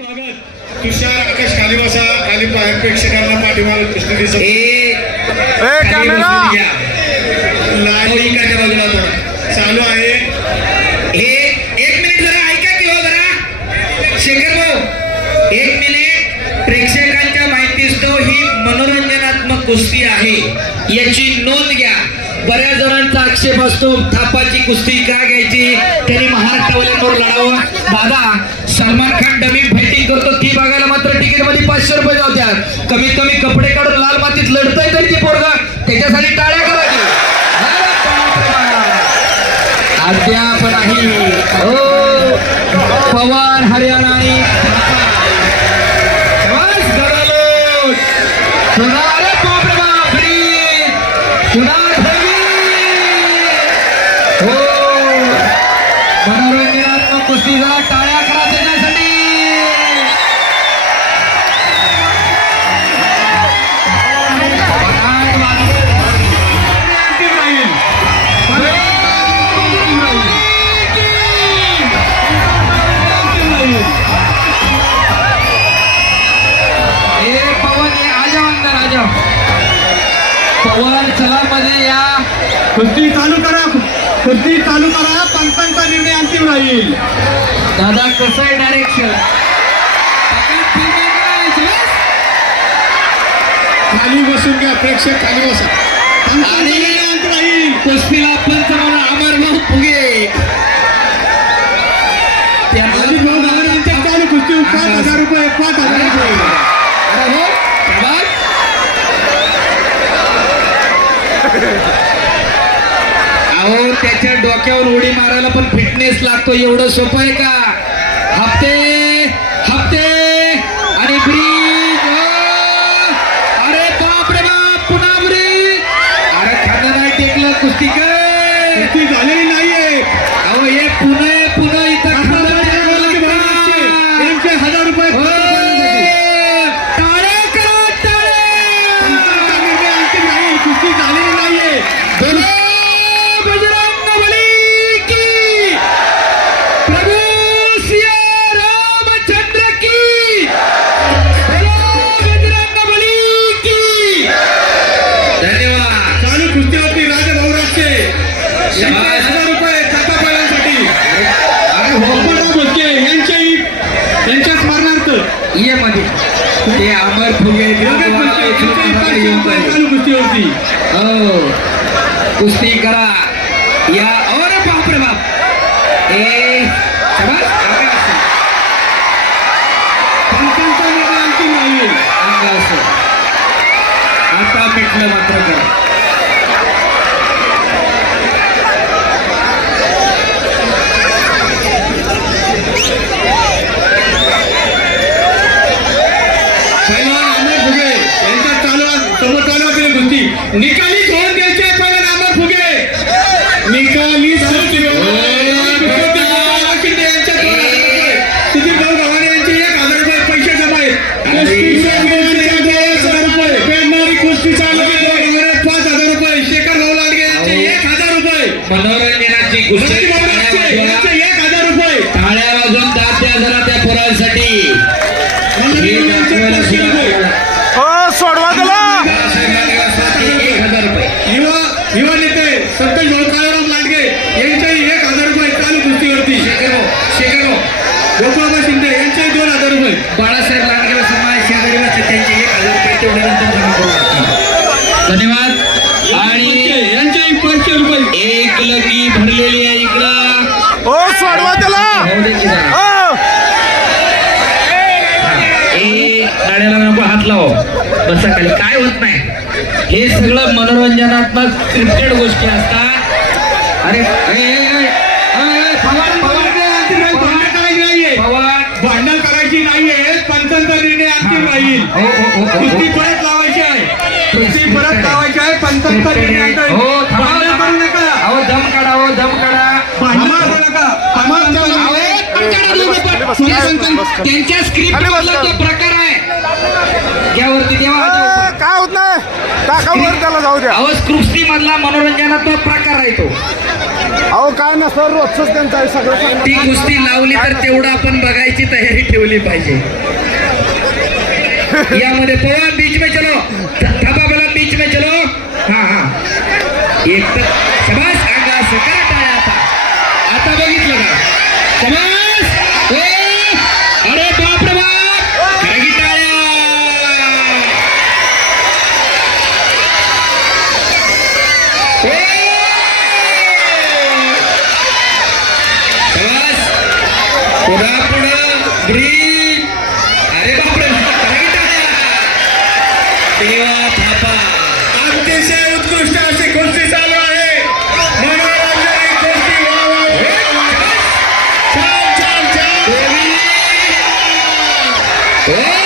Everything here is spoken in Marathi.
स्वागत तुषार आकाश खाली बसा. खाली प्रेक्षकांना पाठीमागे कृष्ण दिसत बाजूला थोडा चालू आहे. हे एक मिनिट जरा ऐका की हो जरा शेखर भाऊ, एक मिनिट. प्रेक्षकांच्या माहितीस्तव ही मनोरंजनात्मक कुस्ती आहे याची नोंद घ्या. बऱ्याच जणांचा आक्षेप असतो थापाची कुस्ती का घ्यायची, त्यांनी महाराष्ट्रावाल्यांवर लढावं. दादा, सलमान खान डमी फायटिंग करतो ती बघायला मात्र तिकीट मध्ये 500 रुपये जातात. कमीत कमी कपडे काढून लाल मातीत लढतंय तरी ते पोरगा, त्याच्यासाठी टाळ्या करायची. अद्याप नाही हो पवार हरियाणा हो मनोरंजनात्मक कुस्तीला टाळ्या करा त्याच्यासाठी. पवन चला मध्ये या. कुस्ती चालू करा. पंचांचा निर्णय अंतिम राहील. दादा कसं आहे डायरेक्शन खाली बसून घ्या. प्रेक्षक खाली बसा. पंचांचा निर्णय अंतिम राहील. कुस्तीला पंच म्हणून अमरभाऊ फुगे अजित भाऊ गावाने यांच्यात चालू कुस्ती 5,000 रुपये. 5,000 रुपये. अरे हो शाबास. अहो त्याच्या डोक्यावर उडी मारायला पण फिटनेस लागतो. एवढं सोपं आहे का? हप्ते आणि ब्रिज. अरे बाप रे बाप, पुन्हा ब्रिज. अरे खांदा नाही टेकलं कुस्ती काय कुस्ती झालेली नाहीये. अहो हे पुन्हा इथं यांचे 1,000 रुपये. टाळे करा टाळे. पंचांचा निर्णय अंतिम राहील. कुस्ती झालेली नाहीये. बजरंग बली की प्रभू सिया रामचंद्र की. बजरंग बली की. धन्यवाद. चालू कुस्ती होती राजा भाऊराजचे. 1,000 रुपये चापापाळ्यांसाठी. अरे हो बोलके यांच्या स्मरणार्थ ये मध्ये ते अमर फुगे चालू कुस्ती होती. हो कुस्ती करा या. और बाप रे बाप. ए शाबास. पंचांचा निर्णय अंतिम राहील. आता मिटलं मात्र करा. पहिलवान अमर फुगे यांच्या समोर चालू होती कुस्ती. निकाली धोरण द्यायचे. पहिलवान अमर फुगे निकाली सुधीर भाऊ गव्हाणे यांचे 1,000 रुपये पैसे जमा आहेत. कुस्ती चालू 5,000 रुपये. शेखर भाऊ लाडगे यांचे 1,000 रुपये. मनोरंजनाची कुस्ती. 1,000 रुपये. टाळ्या वाजून दात्या जरा त्या पोरांसाठी. सोडवा त्याला. 1,000 रुपये. युवा नेते संतोष भाऊ काळाराम लांडगे यांच्याही 1,000 रुपये चालू कुस्तीवरती. शेखर गोपाळ शिंदे यांच्याही 2,000 रुपये. बाळासाहेब लांडगे समाज शेजारी त्यांचे 1,000 रुपये तेवढ्यानंतर जमा करू लागतील. धन्यवाद. आणि यांच्याही 500 रुपये. एक लगी भरलेली आहे इकडं. हो सोडवा त्याला. होऊ दे की जरा. हो गाड्याला नको हात लाव. बसा खाली. काय होत नाही. हे सगळं मनोरंजनात्मक क्रिप्टेड गोष्टी असतात. अरे भांडण करायची नाहीये. पंचांचा निर्णय अंतिम राहील. कुस्ती परत लावायची आहे. पंचांचा निर्णय अंतिम. भांडण करू नका. दम काढा. भांडण करू नका. त्यांच्या स्क्रिप्ट मधला तो प्रकार आहे. त्यावरती तेव्हा काय होत नाही. टाकावर त्याला जाऊ द्या. कुस्ती मधला मनोरंजनाचा प्रकार आहे तो. अहो काय नसतं रोजच त्यांचं आहे सगळं. ती कुस्ती लावली तर तेवढं आपण बघायची तयारी ठेवली पाहिजे. यामध्ये पवन बीच में चलो, थापा बोला बीच में चलो. हा हा एक तर शबास आगा सकाळ टाळ्या आता बघितलं का समास हो अरे बाप रे बाप खरगी टाळ्या. शबास पुढं ब्रिज. अरे बापरे खरगी टाळ्या. देवा थापा अतिशय उत्कृष्ट अशी कुस्ती चालू आहे. मनोरंजक कुस्ती. वा, वा, वा. छान छान छान. Oh!